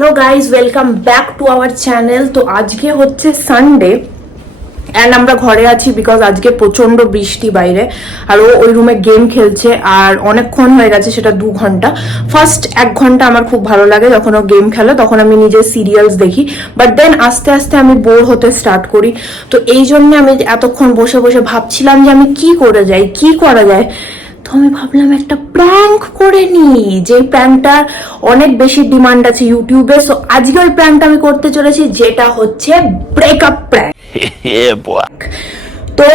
Hello guys, welcome back to our channel. তো আজকে হচ্ছে সানডে অ্যান্ড আমরা ঘরে আছি বিকজ আজকে প্রচণ্ড বৃষ্টি বাইরে। আর ও ওই রুমে গেম খেলছে আর অনেকক্ষণ হয়ে গেছে, সেটা 2 ঘন্টা। ফার্স্ট 1 ঘন্টা আমার খুব ভালো লাগে যখন ও গেম খেলে, তখন আমি নিজের সিরিয়ালস দেখি, বাট দেন আস্তে আস্তে আমি বোর হতে স্টার্ট করি। তো এই জন্য আমি এতক্ষণ বসে বসে ভাবছিলাম যে আমি কি করে যাই, কি করা যায়। তো আমি ভাবলাম একটা প্র্যাঙ্ক করে নিই, যে প্র্যাঙ্কটার অনেক বেশি ডিমান্ড আছে ইউটিউবে। সো আজকে ওই প্র্যাঙ্কটা আমি করতে চলেছি, যেটা হচ্ছে ব্রেকআপ প্র্যাঙ্ক। তো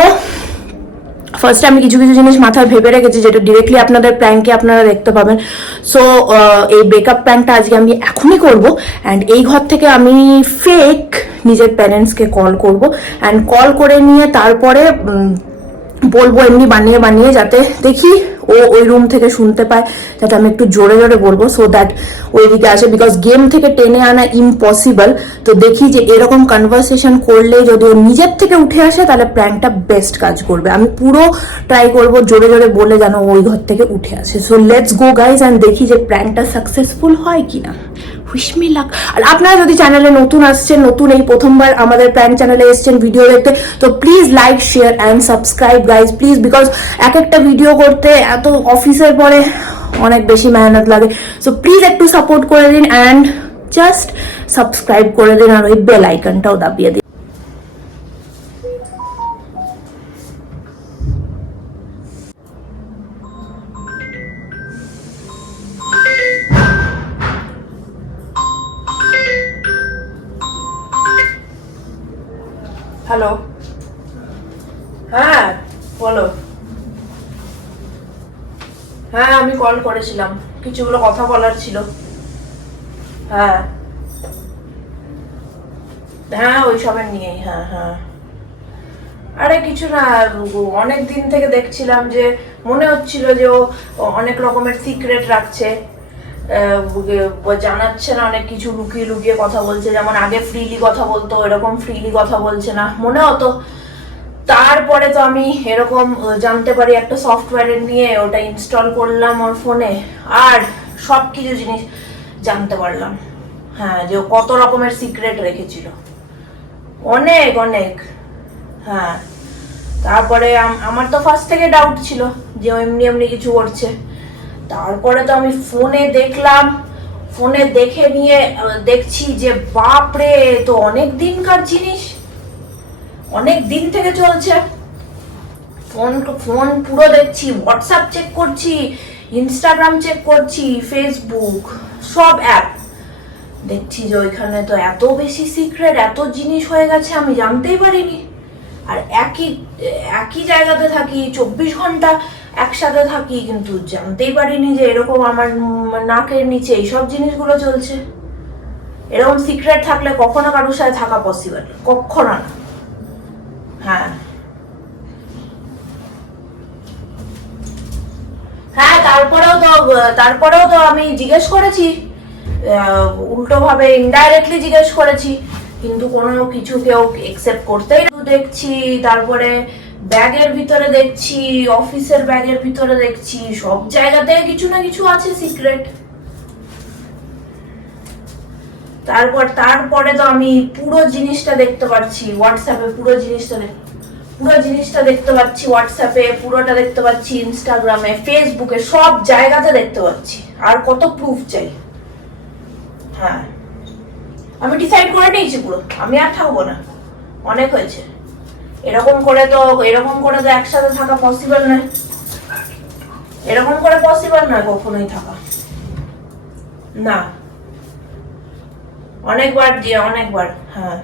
ফার্স্টে আমি কিছু কিছু জিনিস মাথায় ভেবে রেখেছি, যেটা ডিরেক্টলি আপনাদের প্র্যাঙ্কে আপনারা দেখতে পাবেন। সো এই ব্রেকআপ প্র্যাঙ্কটা আজকে আমি এখনই করব। অ্যান্ড এই ঘর থেকে আমি ফেক নিজের প্যারেন্টসকে কল করব, অ্যান্ড কল করে নিয়ে তারপরে বলবো এমনি বানিয়ে বানিয়ে, যাতে দেখি ও ওই রুম থেকে শুনতে পায়, যাতে আমি একটু জোরে জোরে বলবো সো দ্যাট ওই দিকে আসে, বিকজ গেম থেকে টেনে আনা ইম্পসিবল। তো দেখি যে এরকম কনভারসেশন করলে যদি ও নিজের থেকে উঠে আসে, তাহলে প্র্যাঙ্কটা বেস্ট কাজ করবে। আমি পুরো ট্রাই করবো জোরে জোরে বলে যেন ওই ঘর থেকে উঠে আসে। So let's go guys, and দেখি যে প্র্যাঙ্কটা সাকসেসফুল হয় কিনা। Wish me luck. আর আপনারা যদি চ্যানেলে নতুন আসছেন, নতুন এই প্রথমবার আমাদের প্র্যাঙ্ক চ্যানেলে এসেছেন ভিডিও দেখতে, তো please like, share and subscribe guys please, because এক একটা ভিডিও করতে এত অফিসের পরে অনেক বেশি মেহনত লাগে। সো প্লিজ একটু সাপোর্ট করে দিন অ্যান্ড জাস্ট সাবস্ক্রাইব করে দিন, আর ওই বেল আইকনটাও দাবিয়ে দিন। হ্যালো, হ্যাঁ বলো। হ্যাঁ আমি কল করেছিলাম, কিছুগুলো কথা বলার ছিল। হ্যাঁ হ্যাঁ ওইসবের নিয়েই। হ্যাঁ হ্যাঁ, আরে কিছু না, অনেক দিন থেকে দেখছিলাম যে মনে হচ্ছিল যে ও অনেক রকমের সিক্রেট রাখছে, জানাচ্ছে না, অনেক কিছু লুকিয়ে লুকিয়ে কথা বলছে। যেমন আগে ফ্রিলি কথা বলতো, এরকম ফ্রিলি কথা বলছে না মনে হতো। তারপরে তো আমি এরকম জানতে পারি একটা সফটওয়্যার নিয়ে, ওটা ইনস্টল করলাম ওর ফোনে, আর সব কিছু জিনিস জানতে পারলাম। হ্যাঁ, যে ও কত রকমের সিক্রেট রেখেছিল, অনেক অনেক। হ্যাঁ, তারপরে আমার তো ফার্স্ট থেকে ডাউট ছিল যে ও এমনি এমনি কিছু করছে। তারপরে তো আমি ফোনে দেখলাম, ফোনে দেখে নিয়ে দেখছি যে বাপরে, তো অনেক দিনকার জিনিস, অনেক দিন থেকে চলছে। ফোন ফোন পুরো দেখছি, হোয়াটসঅ্যাপ চেক করছি, ইনস্টাগ্রাম চেক করছি, ফেসবুক, সব অ্যাপ দেখছি যে ওইখানে তো এত বেশি সিক্রেট, এত জিনিস হয়ে গেছে আমি জানতেই পারিনি। আর একই জায়গাতে থাকি, 24 ঘন্টা একসাথে থাকি, কিন্তু জানতেই পারিনি যে এরকম আমার নাকের নিচে এইসব জিনিসগুলো চলছে। এরকম সিক্রেট থাকলে কখনো কারোর সাথে থাকা পসিবল, কখনো না। হ্যাঁ হ্যাঁ, তারপরেও তো আমি জিজ্ঞেস করেছি, উল্টো ভাবে ইনডাইরেক্টলি জিজ্ঞেস করেছি, কিন্তু কোনো কিছু কেউ একসেপ্ট করতেই দেখছি। তারপরে ব্যাগের ভিতরে দেখছি, অফিসের ব্যাগের ভিতরে দেখছি, সব জায়গাতে কিছু না কিছু আছে সিক্রেট। তারপরে তো আমি পুরো জিনিসটা দেখতে পাচ্ছি হোয়াটসঅ্যাপে, পুরো জিনিসটা দেখতে পাচ্ছি হোয়াটসঅ্যাপে, পুরোটা দেখতে পাচ্ছি ইনস্টাগ্রামে, ফেসবুকে, সব জায়গাতে দেখতে পাচ্ছি। আর কত প্রুফ চাই? হ্যাঁ, আমি ডিসাইড করে নিয়েছি পুরো, আমি আর থাকবো না, অনেক হয়েছে। এরকম করে তো একসাথে থাকা পসিবল নয়, এরকম করে পসিবল নয় কখনোই থাকা, না। অনেকবার। হ্যাঁ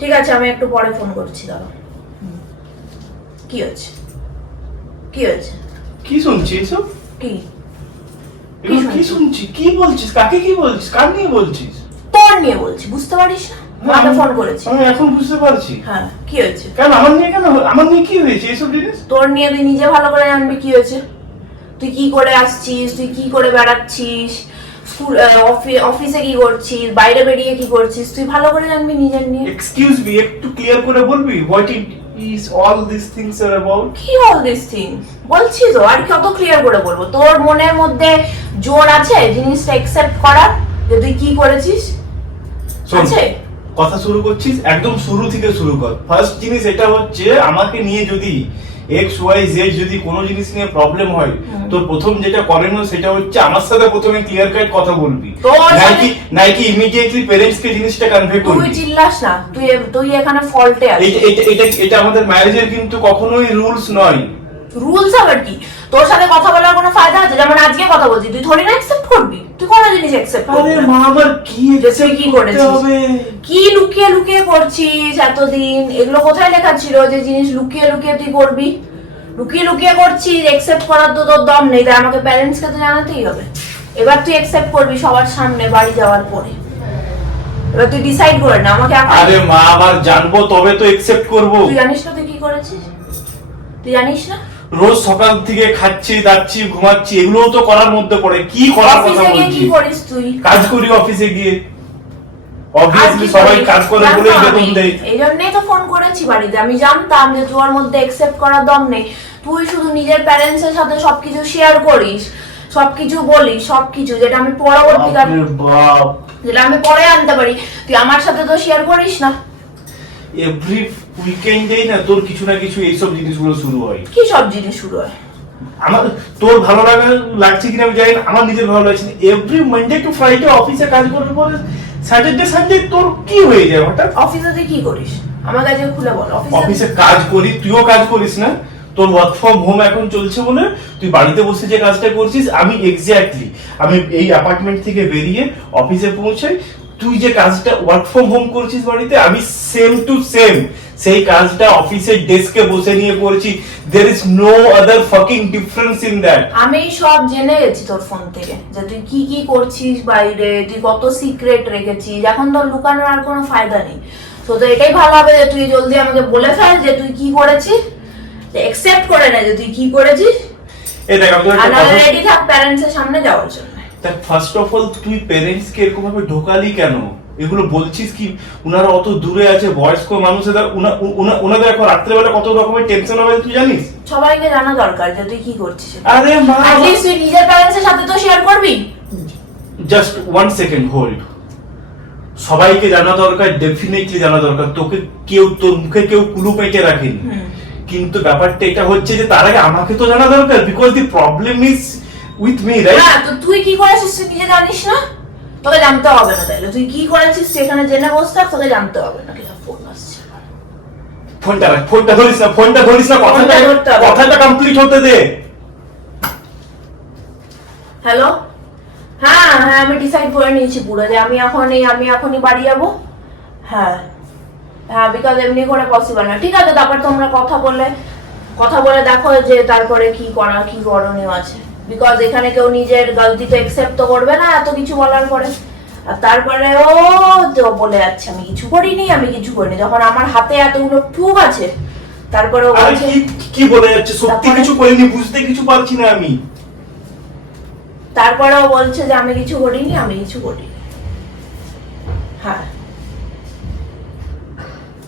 ঠিক আছে, আমি একটু পরে ফোন করছি, দাঁড়াও। কি হয়েছে? কি শুনছি এসব? কি শুনছি? কি বলছিস? কাকে কি বলছিস? কার নিয়ে বলছিস? তোর নিয়ে বলছি, বুঝতে পারিস না? আমি ফোন করেছি। আমি এখন বুঝতে পারছি। হ্যাঁ, কি হয়েছে? কেন আমার নিয়ে কি হয়েছে এসব জিনিস? তোর নিয়ে তুই নিজে ভালো করে জানবি কি হয়েছে। তুই কি করে আসছিস, তুই কি করে বেড়াচ্ছিস, অফিসে কি করছিস, বাইরে বেরিয়ে কি করছিস, তুই ভালো করে জানবি নিজের নিয়ে। এক্সকিউজ মি, একটু ক্লিয়ার করে বলবি what it is all this things are about? কি অল দিস থিংস বলছি তো, আর কত ক্লিয়ার করে বলবো? তোর মনের মধ্যে জোর আছে জিনিসটা একসেপ্ট করার? যে তুই কি করেছিস? শোন, আছে কথা শুরু করছিস একদম শুরু থেকে শুরু কর। ফার্স্ট জিনিস এটা হচ্ছে, আমাকে নিয়ে যদি XYZ যদি কোনো জিনিস নিয়ে প্রবলেম হয়, তোর প্রথম যেটা করণীয় সেটা হচ্ছে আমার সাথে প্রথমে ক্লিয়ার কাট কথা বলবি, নাকি ইমিডিয়েটলি প্যারেন্টস কে জিনিসটা কনভে করবি। তুই চিল্লাস না, তুই এখানে ফল্টে আছিস। এটা আমাদের ম্যারেজের কিন্তু কখনোই রুলস নয়। রুলস আবার কি? তোর সাথে কথা বলার কোনো ফায়দা আছে? যেমন আজকে কথা বলছি, তুই থোড়ি না অ্যাকসেপ্ট করবি? তুই কোনো জিনিস অ্যাকসেপ্ট করবি আরে না। মা, আমার কি তুই কি করেছিস? হবে? কি লুকিয়ে লুকিয়ে করছিস এতদিন? এগুলো কোথায় লেখা ছিল যে জিনিস লুকিয়ে লুকিয়ে তুই করবি? লুকিয়ে লুকিয়ে করছিস, অ্যাকসেপ্ট করার তো তোর দম নেই, তাই আমাকে প্যারেন্টস কে তো জানাতেই হবে। এবার তুই অ্যাকসেপ্ট করবি সবার সামনে বাড়ি যাওয়ার পরে। এবার তুই ডিসাইড করে না আমাকে। আরে মা, আবার জানবো তবে তো অ্যাকসেপ্ট করব। তুই জানিস না তুই কি করেছিস? তুই জানিস না? রোজ সকাল থেকে খাচ্ছি, দাচ্ছি, ঘুমাচ্ছি, এগুলোও তো করার মধ্যে পড়ে। কি করার কথা অফিসে গিয়ে বলছিস? কি করিস তুই? কাজ করি অফিসে গিয়ে। অবভিয়াসলি সবাই কাজ করে বলেই বেতন দেয়। এই জন্যই তো ফোন করেছি বাড়িতে। আমি জানতাম যে তোর মধ্যে অ্যাকসেপ্ট করার দম নেই। তুই শুধু নিজের প্যারেন্টস এর সাথে সবকিছু শেয়ার করিস, সবকিছু বলিস, সবকিছু যেটা আমি পরবর্তীকালে, বাপ, যেটা আমি পরে আনতে পারি, তুই আমার সাথে তো শেয়ার করিস না। এভরি উইকেন্ডেই না তোর কিছু না কিছু এইসব জিনিসগুলো শুরু হয়। কি সব জিনিস শুরু হয়? আমার তোর ভালো লাগছে কিনা আমি জানি না, আমার নিজের ভালো লাগছে না। এভরি মানডে টু ফ্রাইডে অফিসে কাজ করার পরে স্যাটারডে সানডে তোর কি হয়ে যায় হঠাৎ? অফিসে তুই কি করিস? আমার কাছে খুলে বল। অফিসে কাজ করি, তুইও কাজ করিস না? তোর ওয়ার্ক ফ্রম হোম এখন চলছে বলে তুই বাড়িতে বসে যে কাজটা করছিস, আমি এক্স্যাক্টলি আমি এই অ্যাপার্টমেন্ট থেকে বেরিয়ে অফিসে পৌঁছাই, তুই যে কাজটা ওয়ার্ক ফ্রম হোম করছিস বাড়িতে, আমি সেম টু সেম সেই কাজটা অফিসের ডেস্কে বসে নিয়ে করছি। There is no other fucking difference in that. আমি সব জেনে গেছি তোর ফোন থেকে, যে তুই কি কি করছিস বাইরে, তুই কত সিক্রেট রেখেছিস। এখন তোর লুকানোর আর কোনো ফায়দা নেই। তো এটাই ভালো হবে যে তুই জলদি আমাকে বলে ফেল যে তুই কি করেছিস, অ্যাকসেপ্ট করে নে যে তুই কি করেছিস। এই দেখ, আমি আর রেডি থাক প্যারেন্টস এর সামনে যাওয়ার জন্য। দেখ, ফার্স্ট অফ অল তুই প্যারেন্টস কে এরকম ভাবে ঢোকালি কেন? এগুলো বলছিস কি? উনারা অত দূরে আছে, বয়স্ক মানুষ, ওনাদের এখন রাত্রেবেলা কত রকমের টেনশন হবে তুই জানিস? সবাইকে জানা দরকার যে তুই কি করছিস। আরে মা, অ্যাটলিস্ট তুই নিজের প্যারেন্টস এর সাথে তো শেয়ার করবি। Just 1 second hold. সবাইকে জানা দরকার, ডেফিনেটলি জানা দরকার। তোকে কেউ, তোর মুখে কেউ কুলু পেঁটে রাখেনি, কিন্তু ব্যাপারটা এটা হচ্ছে যে তার আগে আমাকে তো জানা দরকার, because the problem is with me, right? হ্যাঁ, তো তুই কি করেছিস তুই নিজে জানিস না? তোকে জানতে হবে না। তাইলে তুই কি করেছিস তুই এখানে জেনে বস থাক, তোকে জানতে হবে না। ফোন আসছে, ফোনটা ধরিস না, কথাটা কমপ্লিট হতে দে। হ্যালো, হ্যাঁ হ্যাঁ, আমি ডিসাইড করে নিয়েছি পুরো যে আমি এখনই বাড়ি যাবো। হ্যাঁ হ্যাঁ, বিকজ এমনি করে পসিবল না। ঠিক আছে, তারপর তোমরা কথা বলে দেখো যে তারপরে কি করণীয় আছে। বিকজ এখানে কেউ নিজের গলতি তো অ্যাকসেপ্ট তো করবে না এত কিছু বলার পরে। আর তারপরে ও তো বলে যাচ্ছে আমি কিছু করিনি। যখন আমার হাতে এতগুলো প্রুফ আছে, তারপরে ও বলছে কি বলে যাচ্ছে? সত্যি কিছু করিনি, বুঝতে কিছু পারছি না আমি। তারপরেও বলছে যে আমি কিছু করিনি। হ্যাঁ,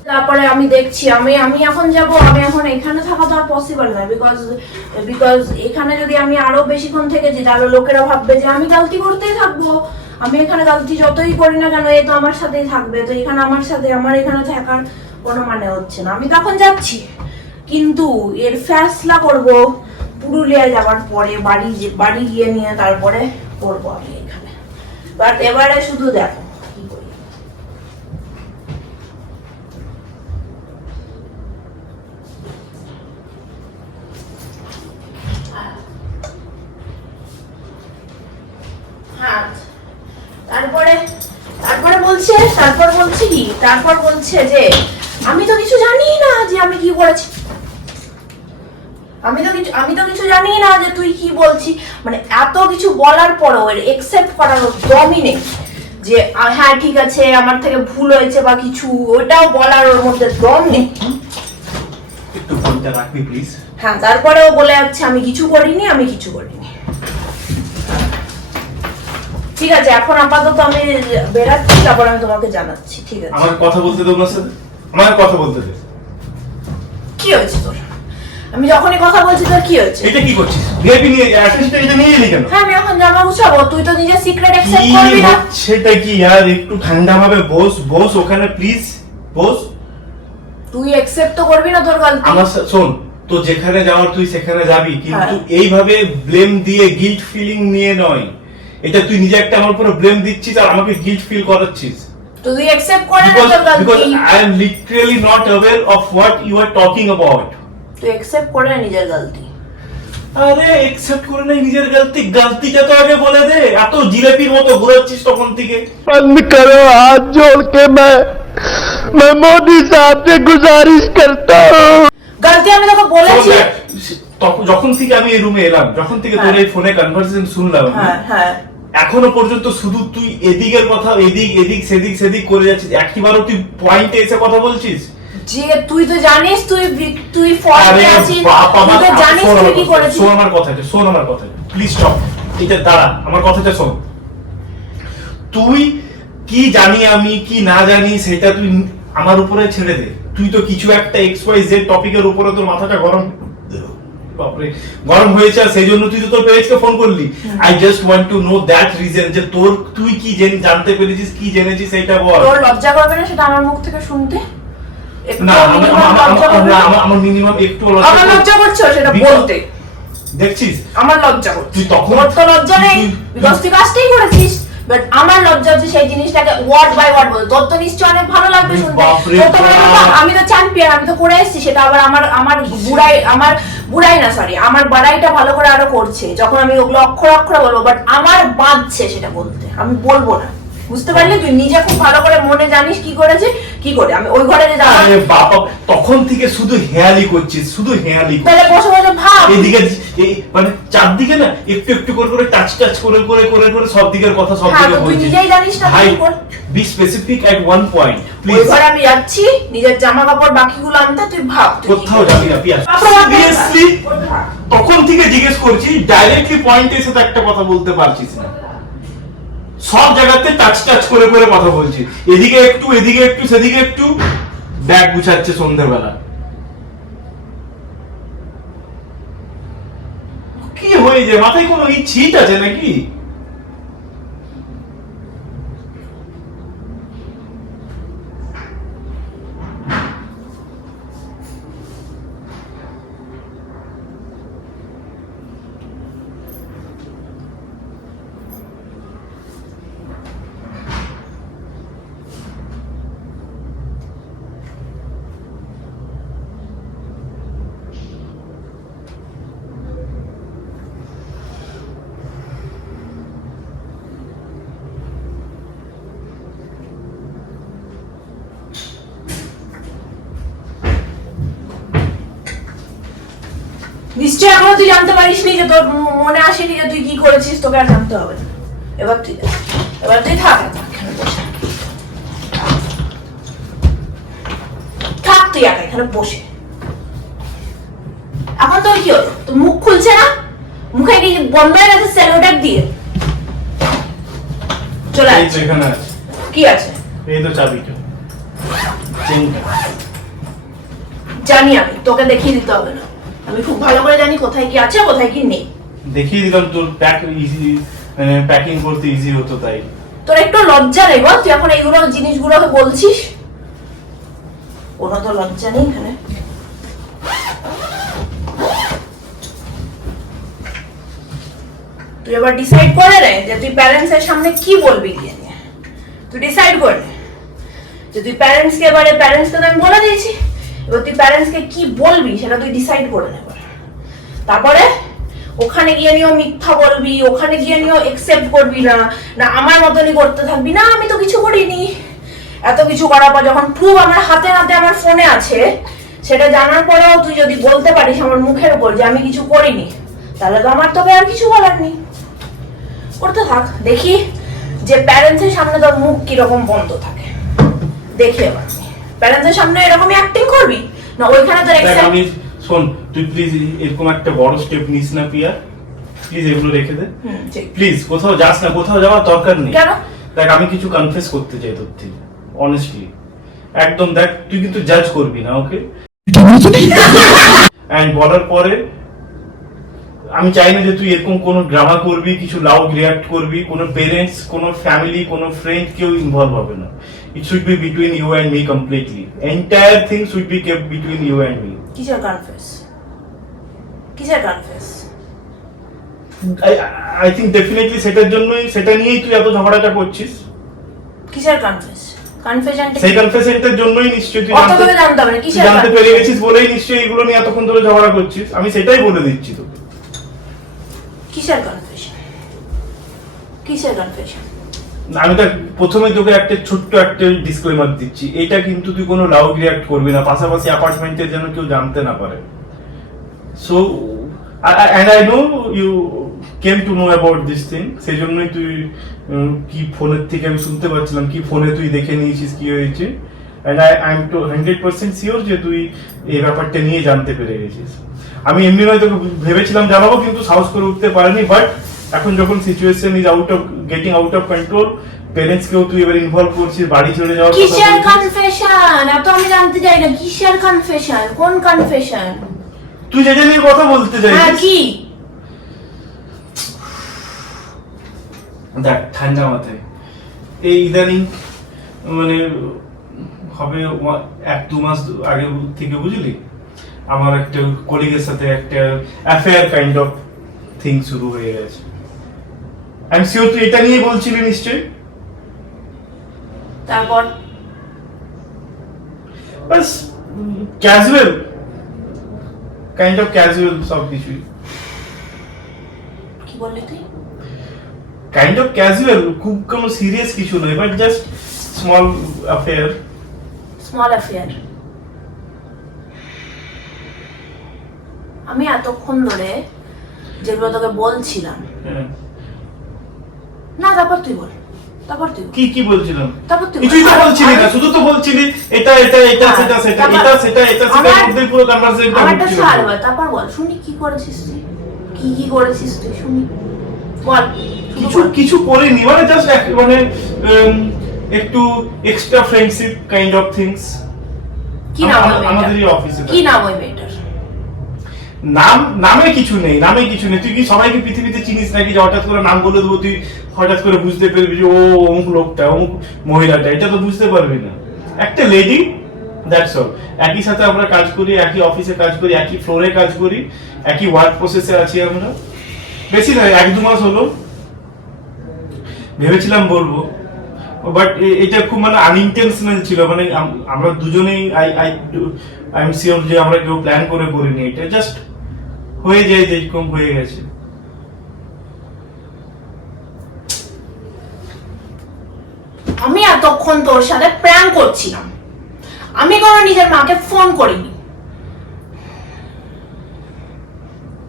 তারপরে আমি দেখছি আমি এখন যাব। আমি এখন এখানে থাকা তো আর পসিবল নয়, বিকজ এখানে যদি আমি আরো বেশিক্ষণ থেকেছি তাহলে লোকেরা ভাববে যে আমি গলতি করতেই থাকবো। আমি এখানে গলতি যতই করি না কেন, এ তো আমার সাথেই থাকবে। তো এখানে আমার এখানে থাকার কোনো মানে হচ্ছে না। আমি তখন যাচ্ছি, কিন্তু এর ফ্যাসলা করব পুরুলিয়া যাওয়ার পরে, বাড়ি গিয়ে নিয়ে তারপরে করবো আমি এখানে। বাট এবারে শুধু দেখো কি করি। হ্যাঁ, তারপর বলছে যে আমি তো কিছু জানি না যে আমি কি করেছি। আমি তো কিছু জানি না যে তুই কি বলছিস। মানে এত কিছু বলার পরেও এর একসেপ্ট করার দমই নেই যে হ্যাঁ ঠিক আছে আমার থেকে ভুল হয়েছে বা কিছু, ওটাও বলার ওর মধ্যে দম নেই। একটু ফোনটা রাখবি প্লিজ? হ্যাঁ, তারপরেও বলে যাচ্ছে আমি কিছু করিনি। ঠিক আছে, এখন আপাতত আমি বেরাচ্ছি, তারপর আমি তোমাকে জানাচ্ছি। ঠিক আছে, আমার কথা বলতে দে ওনার সাথে, আমার কথা বলতে দে। কি হয়েছে তোর? আমি যখনই কথা বলছি তোর কি হচ্ছে? এটা কি করছিস? ভিআইপি নিয়ে অ্যাসিস্ট্যান্ট এটা নিয়ে এলি কেন? হ্যাঁ আমি এখন জামা গুছাবো, তুই তো নিজের সিক্রেট অ্যাকসেপ্ট কি করবি না। সেটা কি यार, একটু ঠান্ডা ভাবে বস বস ওখানে প্লিজ বস। তুই অ্যাকসেপ্ট তো করবি না তোর গলতি। আমার শোন, তো যেখানে যাওয়ার তুই সেখানে যাবি, কিন্তু হ্যাঁ। এইভাবে ব্লেম দিয়ে গিল্ট ফিলিং নিয়ে নয়। এটা তুই নিজে একটা আমার উপরে ব্লেম দিচ্ছিস আর আমাকে গিল্ট ফিল করাচ্ছিস। তো তুই অ্যাকসেপ্ট করে না Because, তোর because গলতি। I am literally not aware of what you are talking about. তুই অ্যাকসেপ্ট করে না নিজের গলতি। আরে একসেপ্ট করে নাই নিজের গলতি, গলতিটা তো আগে বলে দে। এত জিলেপির মতো ঘুরাচ্ছিস তখন থেকে। बंद करो हाथ जोड़ के मैं मोदी साहब से गुजारिश करता हूँ। গলতি আমি তোকে বলেছি। তখন যখন থেকে আমি এই রুমে এলাম, যখন থেকে তোর এই ফোনে কনভারসেশন শুনলাম, হ্যাঁ হ্যাঁ এখনো পর্যন্ত শুধু তুই এদিকের কথা এদিক এদিক সেদিক সেদিক করে যাচ্ছিস, একবারও তুই পয়েন্টে এসে কথা বলছিস। যে তুই তো জানিস তুই ফল্টে আছিস, তুই তো জানিস তুই কি করেছিস। শোন আমার কথাটা, শোন আমার কথাটা, প্লিজ স্টপ। এটা দাঁড়া, আমার কথাটা শোন। তুই কি জানি আমি কি না জানি সেটা তুই আমার উপরে ছেড়ে দে। তুই তো কিছু একটা XYZ টপিকের উপরে তোর মাথাটা গরম, বাপরে গরম হয়েছে, আর সেই জন্য তুই তো তোর পেরেন্টসকে ফোন করলি। I just want to know that reason, যে তোর তুই কি জানতে পেরেছিস, কি জেনেছিস সেটা বল। তোর লজ্জা করবে না সেটা আমার মুখ থেকে শুনতে? একটু না minimum লজ্জা করবে না? আমার মিনিমাম একটু আমার লজ্জা করছে সেটা Because- বলতে। দেখছিস আমার লজ্জা করছে। তুই তখন তোর তো লজ্জা নেই, বিকজ তুই কাজটাই করেছিস। বাট আমার লজ্জা হচ্ছে সেই জিনিসটাকে ওয়ার্ড বাই ওয়ার্ড বল। তোর তো নিশ্চয়ই অনেক ভালো লাগবে শুনতে। বাপরে তোর তো মনে বাপ। হয় আমি তো চ্যাম্পিয়ন, আমি তো করে এসেছি, সেটা আবার আমার বুড়াই না সরি, আমার বাড়াইটা ভালো করে আরো করছে যখন আমি ওগুলো অক্ষর অক্ষর বলবো। বাট আমার বাঁধছে সেটা বলতে, আমি বলবো না। বুঝতে পারলি? তুই নিজে খুব ভালো করে মনে জানিস কি করেছে কি করে। আমি ওই ঘরে যে যাবো, আরে বাবা, তখন থেকে শুধু হেয়ালি করছিস, শুধু হেয়ালি। তাহলে বসে বসে ভাব। এদিকে এই মানে চারদিকে না একটু একটু করে টাচ টাচ করে সব দিকের কথা সব হ্যাঁ, দিকে তো তুই বলছিস। নিজেই জানিস না ভাই তুই কি কর। বি স্পেসিফিক এট ওয়ান পয়েন্ট ওই প্লিজ। ঘরে আমি যাচ্ছি নিজের জামা কাপড় বাকিগুলো আনতে, তুই ভাব তুই কি কোথাও করবি। যাবি না পিয়াস, বাপরে বাপ, সিরিয়াসলি ওই ভাব। তখন থেকে জিজ্ঞেস করছি, ডাইরেক্টলি পয়েন্টে এসে তো একটা কথা বলতে পারছিস না। সব জায়গাতে টাচ টাচ করে কথা বলছিস, এদিকে একটু সেদিকে একটু। ব্যাগ গুছাচ্ছে সন্ধ্যাবেলা, কি হয়ে যায়? মাথায় কোনো এই ছিট আছে নাকি? নিশ্চয়ই এখনো তুই জানতে পারিসনি, যে তোর মনে আসেনি যে তুই কি করেছিস। তোকে আর জানতে হবে না। এবার তুই যা। এবার তুই থাক এখানে বসে। থাক তুই একা এখানে বসে। এখন তোর কি হলো? তোর মুখ খুলছে না? মুখে কি বন্ধ হয়ে গেছে সেলোটেপ দিয়ে? চলে এই আয়। তো এখানে আছে, কি আছে? এই তো চাবিটা, চেনটা। জানি আমি, তোকে দেখিয়ে দিতে হবে না। আমি খুব ভালো করে জানি কোথায় কি আছে কোথায় কি নেই। দেখিয়ে দিলাম, তোর প্যাকিং করতে ইজি হতো তাই। তোর একটু লজ্জা নেই বল? তুই এখন এইগুলো জিনিসগুলোকে বলছিস, কোনো তো লজ্জা নেই এখানে। তুই এবার ডিসাইড করে নে যে তুই প্যারেন্টস এর সামনে কি বলবি গিয়ে নিয়ে। তুই ডিসাইড করে নে যে তুই প্যারেন্টস কে, এবারে প্যারেন্টস কে তো আমি বলে দিয়েছি, এবার তুই প্যারেন্টস কে কি বলবি সেটা তুই ডিসাইড করে নে। তারপরে ওখানে গিয়ে নিও মিথ্যা বলবি, ওখানে গিয়ে নিও একসেপ্ট করবি না, না আমার মতনই করতে থাকবি, না আমি তো কিছু করিনি। এত কিছু করার পর যখন প্রুফ আমার হাতে হাতে আমার ফোনে আছে, সেটা জানার পরেও তুই যদি বলতে পারিস আমার মুখের উপর যে আমি কিছু করিনি, তাহলে তো আমার তোকে আর কিছু বলার নেই। করতে থাক, দেখি যে প্যারেন্টস এর সামনে তোর মুখ কিরকম বন্ধ থাকে। দেখি এবার প্যারেন্টস এর সামনে এরকমই অ্যাক্টিং করবি না ওইখানে তোর আমি শোন, তুই প্লিজ এরকম একটা বড় স্টেপ নিস না পিয়া, প্লিজ এগুলো রেখে দে প্লিজ। কোথাও যাস না, কোথাও যাওয়ার দরকার নেই। কেন? দেখ আমি কিছু কনফেস করতে চাই তোর থেকে, অনেস্টলি একদম। দেখ তুই কিন্তু জাজ করবি না, ওকে? অ্যান্ড বলার পরে আমি চাই না যে তুই এরকম কোনো ড্রামা করবি, কিছু লাউড রিয়াক্ট করবি, কোনো পেরেন্টস, কোনো ফ্যামিলি, কোনো ফ্রেন্ড কেউ ইনভলভ হবে না। It should be between you and me completely. Entire thing should be kept between you and me. কিসের কনফেস? কিসের কনফেস? আই থিঙ্ক ডেফিনেটলি সেটা নিয়েই তুই এত ঝগড়াটা করছিস। কিসের কনফেস? কনফেশন সেই কনফেশনটার জন্যই নিশ্চয়ই তুই অত করে জানতে হবে না কিসের জানতে পেরে গেছিস বলেই নিশ্চয়ই এগুলো নিয়ে এতক্ষণ ধরে ঝগড়া করছিস। আমি সেটাই বলে দিচ্ছি তোকে। কিসের কনফেশন? কিসের কনফেশন? আমি তো প্রথমে তোকে একটা ছোট্ট একটা ডিসক্লেমার দিচ্ছি, এটা কিন্তু তুই কোনো লাউড রিয়াক্ট করবি না, পাশাপাশি অ্যাপার্টমেন্টে যেন কেউ জানতে না পারে। So and I know you came to know about this thing, সেই জন্যই তুই কি ফোনের থেকে আমি শুনতে পাচ্ছিলাম কি ফোনে তুই দেখে নিয়েছিস কি হয়েছে, and I am to 100% sure যে তুই এই ব্যাপারটা নিয়ে জানতে পেরে গেছিস। আমি এমনি নয় তোকে ভেবেছিলাম জানাবো, কিন্তু সাহস করে উঠতে পারিনি। বাট এখন যখন situation is getting out of control, parents কেও তুই এবার ইনভলভ করছিস, বাড়ি ছেড়ে যাওয়ার কথা কিসের বলছিস। কনফেশন? এত আমি জানতে চাই না কিসের কনফেশন, কোন কনফেশন? তুই যেটা নিয়ে কথা বলতে হ্যাঁ চাইছিস, কি? দেখ ঠান্ডা মাথায় এই ইদানিং মানে হবে 1-2 মাস আগে থেকে বুঝলি আমার একটা কলিগের সাথে একটা অ্যাফেয়ার কাইন্ড অফ থিং শুরু হয়ে গেছে। আই এম শিওর তুই এটা নিয়ে বলছিলি নিশ্চয়ই। তারপর বাস ক্যাজুয়াল, কাইন্ড অফ ক্যাজুয়াল সব কিছুই, কি বললি তুই? কাইন্ড অফ ক্যাজুয়াল, খুব কোনো সিরিয়াস কিছু নয়, but just small affair. Small affair? আমি এতক্ষণ ধরে যেগুলো তোকে বলছিলাম, না তারপর তুই বল, তারপর তুই বল। কি কি বলছিলাম? তারপর তুই বল। কিছুই তো বলছিলি না, শুধু তো বলছিলি এটা এটা এটা হ্যাঁ, সেটা সেটা তারপর- এটা সেটা এটা সেটা আমার- মধ্যে পুরো কনভারসেশনটা আমারটা হচ্ছিল। ছাড় বল, তারপর বল শুনি কি করেছিস তুই, কি কি করেছিস তুই শুনি, বল শুধু কিছু বল। কিছু করিনি, মানে জাস্ট মানে একটু extra friendship kind of things. কি নাম ওই মেয়েটার? আমাদেরই অফিসে কি নাম ওই মেয়েটার? নামে কিছু নেই, নামে কিছু নেই। তুই কি সবাইকে পৃথিবীতে চিনিস নাকি যে হঠাৎ করে নাম বলে দেবো তুই হঠাৎ করে বুঝতে পারবি যে ও অমুক লোকটা অমুক মহিলাটা, এটা তো বুঝতে পারবি না। একটা লেডি, দ্যাটস অল। একই সাথে আমরা কাজ করি, একই অফিসে কাজ করি, একই ফ্লোরে কাজ করি, একই ওয়ার্ক প্রসেসে আছি আমরা। বেশি নয়, 1-2 মাস হলো। ভেবেছিলাম বলবো, বাট এটা খুব মানে আনইনটেনশনাল ছিল, মানে আমরা দুজনেই আই এম শিওর যে আমরা কেউ প্ল্যান করে করিনি, এটা জাস্ট হয়ে যায় যেরকম হয়ে গেছে। আমি এতক্ষণ তোর সাথে প্র্যাঙ্ক করছিলাম, আমি কোনো নিজের মাকে ফোন করিনি,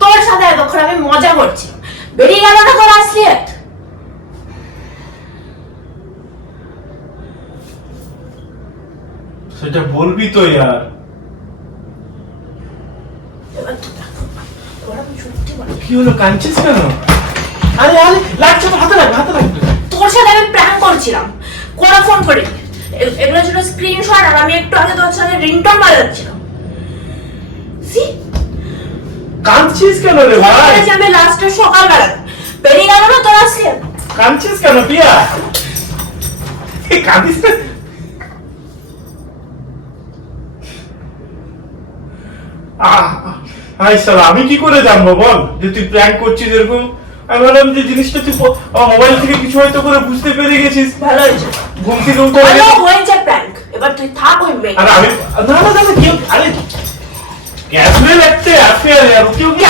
তোর সাথে এতক্ষণ আমি মজা করছিলাম, বেরিয়ে গেল না তোর আসলিয়াত? সেটা বলবি তো ইয়ার। এবার তো দেখ, তোর আমি সত্যি বলি, কি হলো, কাঁদছিস কেন? আরে আরে লাগছে তো, হাতে লাগ, হাতে লাগ। তোর সাথে আমি প্র্যাঙ্ক করছিলাম, কোনো ফোন করিনি। এগুলো ছিল স্ক্রিনশট, আর আমি একটু আগে তোর সাথে রিংটোন বাজাচ্ছিলাম। See? কাঁদছিস কেন রে ফোন ভাই? করেছি আমি লাস্টে সকালবেলা, বেরিয়ে গেল না তোর আসলিয়াত? কাঁদছিস কেন পিয়া? কাঁদিস না। আমি কি করে জানবো বল যে তুই প্র্যাঙ্ক করছিস এরকম? আমি ভাবলাম যে জিনিসটা তুই মোবাইল থেকে কিছু হয়তো করে বুঝতে পেরে গেছিস, ভালো হয়েছে, ঘুম থেকে উঠে ভালো হয়েছে প্র্যাঙ্ক। এবার তুই থাক ওই মেয়ে। আরে আমি না না না কেউ, আরে ক্যাজুয়াল একটা অ্যাফেয়ার আর কেউ কি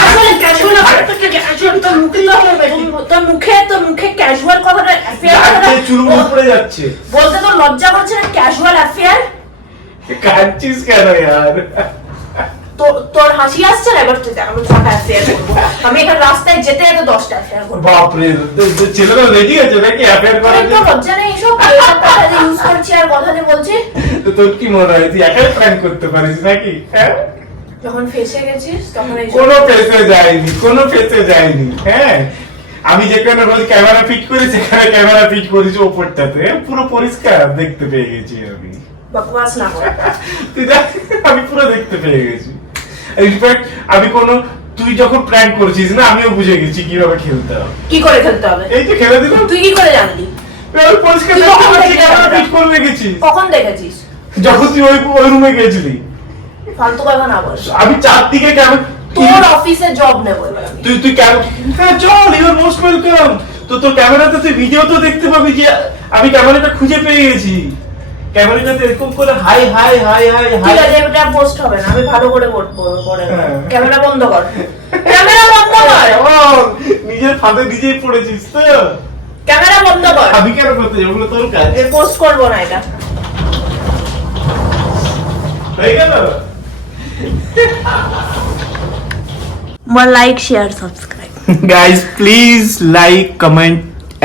তোর মুখে ক্যাজুয়াল কথাটা লাগছে, চুলগুলো পড়ে যাচ্ছে। বলতে তোর লজ্জা করছে না? Casual affair? কাঁদছিস কেন ইয়ার? তোর হাসি আসছে না? এবার তুই দেখ আমি কটা অ্যাফেয়ার করবো। আমি এখানে রাস্তায় যেতে যেতে 10টা অ্যাফেয়ার করবো। বাপরে, ছেলেরা রেডি আছে নাকি অ্যাফেয়ার করার তোর জন্য? লজ্জা নেই এসব কথা যে ইউজ করছি আর কথা যে বলছি? তো তোর কি মনে হয় তুই একাই প্ল্যান করতে পারিস নাকি? হ্যাঁ, যখন ফেসে গেছিস তখন এই কোনো ফেসে যায়নি, কোনো ফেসে যায়নি। হ্যাঁ, আমি যেখানে রোজ ক্যামেরা ফিট করি সেখানে ক্যামেরা ফিট করেছি ওপরটাতে, পুরো পরিষ্কার দেখতে পেয়ে গেছি আমি। বকবাস না কর। তুই দেখ, আমি পুরো দেখতে পেয়ে গেছি। ইনফ্যাক্ট আমি কোনো তুই যখন প্র্যাঙ্ক করছিস না আমিও বুঝে গেছি কিভাবে খেলতে হবে। কি করে খেলতে হবে? এই তো খেলে দিলাম। তুই কি করে জানলি? আমি পরিষ্কার তুই দেখতে কখন পাচ্ছি দেখলি ক্যামেরা ক্যামেরা? ফিট করে রেখেছিস। কখন দেখেছিস? যখন তুই ওই রুমে গেছিলি। ফালতু কথা না বল। আমি চারদিকে ক্যামেরা তোর অফিসে জব নেবো এবার আমি। তুই হ্যাঁ চল, ইউ আর মোস্ট ওয়েলকাম। তো তোর ক্যামেরাতে তুই ভিডিও তো দেখতে পাবি যে আমি ক্যামেরাটা খুঁজে পেয়ে গেছি। ক্যামেরাটাতে এরকম করে হাই হাই হাই হাই ঠিক হাই। আছে, এটা পোস্ট হবে না, আমি ভালো করে করবো পরে। হ্যাঁ। ক্যামেরা বন্ধ কর, ক্যামেরা বন্ধ কর, নিজের ফাঁদে নিজেই পড়েছিস তো। ক্যামেরা বন্ধ কর। আমি কেন করতে যাবো? ওগুলো তোর কাজ। এর পোস্ট করবো না এটা। হয়ে গেল। Like share subscribe. Guys please like comment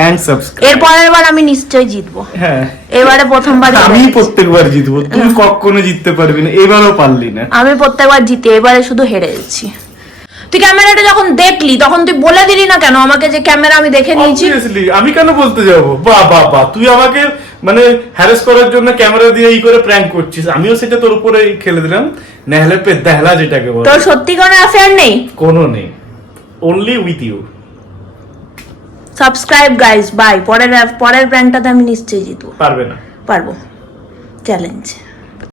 and subscribe. এর পরের বার আমি নিশ্চয়ই জিতবো। হ্যাঁ, এবারে প্রথমবার আমি জিতেছি। প্রত্যেকবার জিতবো, তুই কখনো জিততে পারবি না, এবারও পারলি না। আমি প্রত্যেকবার জিতি, এবারে শুধু হেরে যাচ্ছি। তুই ক্যামেরাটা যখন দেখলি তখন তুই বলে দিলি না কেন আমাকে যে ক্যামেরা আমি দেখে নিয়েছি? Obviously, আমি কেন বলতে যাবো? বাহ বাহ বাহ, তুই আমাকে মানে হ্যারাস করার জন্য ক্যামেরা দিয়ে এই করে প্র্যাঙ্ক করছিস, আমিও সেটা তোর উপরে খেলে দিলাম। নেহলে পে দেহলা যেটাকে বলে। তোর সত্যি কোনো অ্যাফেয়ার নেই? কোনো নেই, only with you. Subscribe guys, bye. পরের প্র্যাঙ্কটাতে আমি নিশ্চয়ই জিতবো। পারবে না। পারবো, চ্যালেঞ্জ।